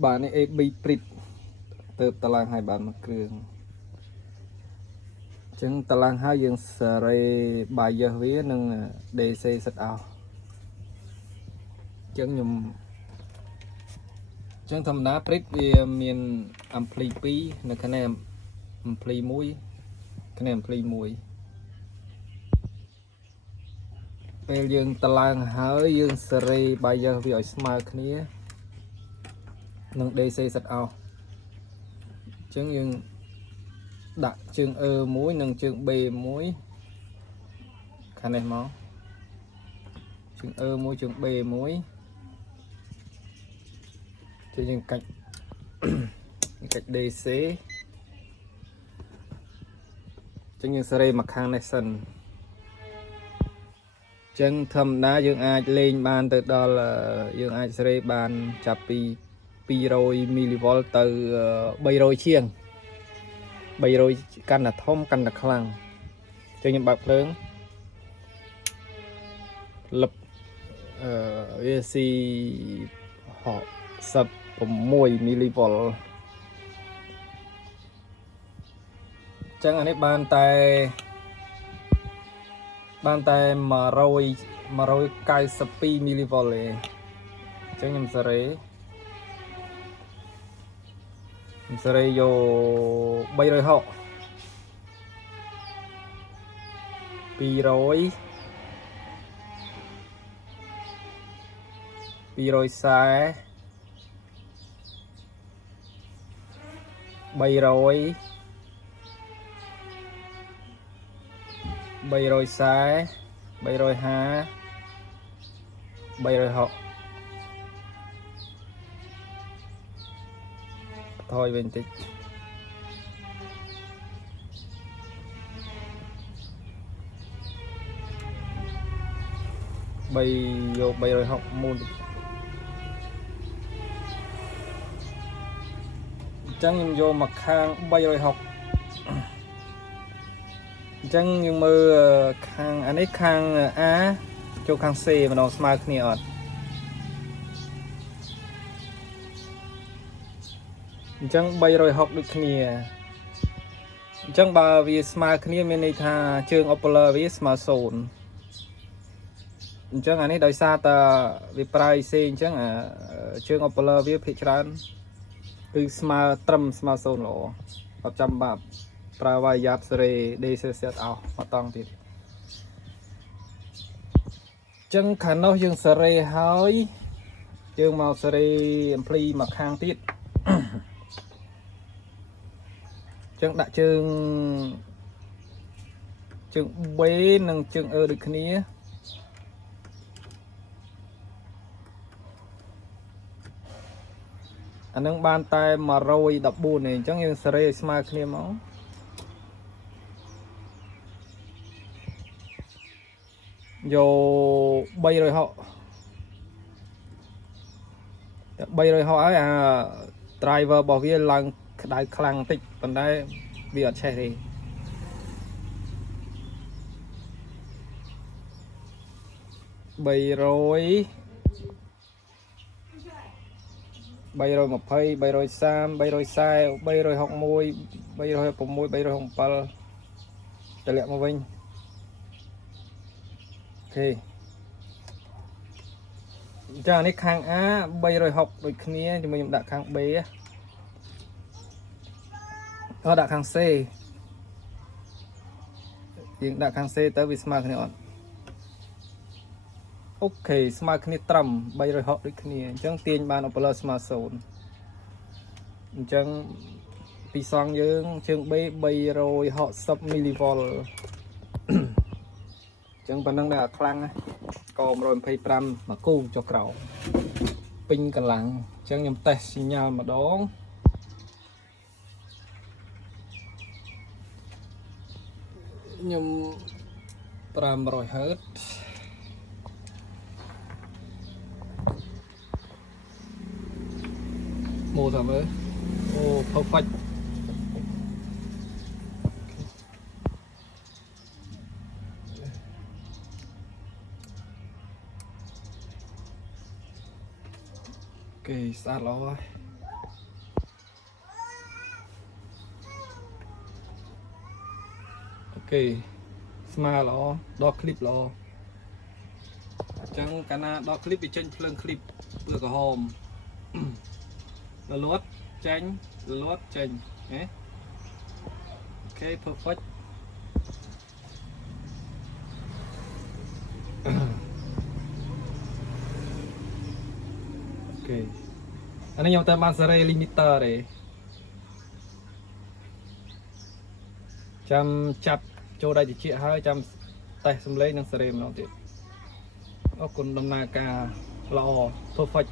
bạn này ép bị prít từ tà lang hai bạn mà cường chứng tà lang hai dương sợi bài giờ vía nâng DC sạch ao chứng nhầm chứng thầm đá prít vì miền ampli pi là cái này ampli mũi cái này ampli mũiពេលយើងតឡើងហើយយើងសេរីបាយយើងវាឲ្យស្មើគ្នានឹង DC សិតអោអញ្ចឹងយើងដាក់ជើង E មួយនិងជើង B មួយខាងនេះមកជើង E មួយជើង B មួយជួយយើងកាច់ កាច់ DC អញ្ចឹងយើងសេរីមកខាងនេះសិនចឹងធម្មតាយើងអាចលេងបានទៅដល់យើងអាចសេរីបានចាប់ពី200 mV ទៅ300ជាង300កាន់តែធំកាន់តែខ្លាំងចឹងខ្ញុំបើកភ្លើងលឹបវាស៊ី16 mV ចឹងអានេះបានតែ192 mV ទេចឹងខ្ញុំសេរីយក360 200 240 300 340 350 360ថយវិញតិចយក360មុនអញ្ចឹងខ្ញុំយកមកខាង360អញ្ចឹងយើងមើលខាងអានេះខាង A ចូលខាង C ម្ដងស្មើគ្នាអត់អញ្ចឹង360ដូចគ្នាអញ្ចឹងបើវាស្មើគ្នាមានន័យថាជើង Oppoler វាស្មើ0អញ្ចឹងអានេះដោយសារតែវាប្រើ IC អញ្ចឹងជើង Oppoler វាភាគច្រើនគឺស្មើត្រឹមស្មើ0ល្អអត់ចាំបាច់ប្រើវាយយ៉ាប់សេរី DC សេតអោមកតង់ទៀតអញ្ចឹងខាងនោះយើងសេរីហើយយើងមកសេរី ampli មកខាងទៀតចឹងដាក់ជើង B និងជើង E ដូចគ្នាអានឹងបានតែ114ទេអញ្ចឹងយើងសេរីឲ្យស្មើគ្នាមកយក360ហើយអា driver របស់វាឡើងក្តៅខ្លាំងបន្តិចប៉ុន្តែវាអត់ឆេះទេ320 330 340 361 366 367តម្លាក់មកវិញអូខេចានេះខាង A 360ដូចគ្នាជាមួយខ្ញុំដាក់ខាង B ដាក់ខាង C យើងដាក់ខាង C ទៅវាស្មើគ្នាអត់អូខេស្មើគ្នាត្រឹម360ដូចគ្នាអញ្ចឹងទាញបាន Oppoler ស្មើ0អញ្ចឹងពីសងយើងជើង B 360 mV អញ្ចឹងប៉ុណ្ណឹងដែរខ្លាំងណាក125មកគូចុះក្រោមពេញកម្លាំងអញ្ចឹងខ្ញុំតេស្តសញ្ញាម្ដងខ្ញុំ500 Hz មើលតាមមើលអូ perfect គេស្អាតល្អហើយ គេស្មើល្អដល់คลิปល្អអញ្ចឹងកាលណាដល់คลิปវាចេញភ្លើងคลิปពឺក្រហមលលត់ចេញលលត់ចេញណាអូខេ perfect អូខេអានេះខ្ញុំតាមបានសេរី limiter ទេចាំចាប់ចូលដៃតិចហើយចាំតេស្តសំឡេងនិងសេរីម្ដងទៀតអរគុណដំណើរការល្អ perfect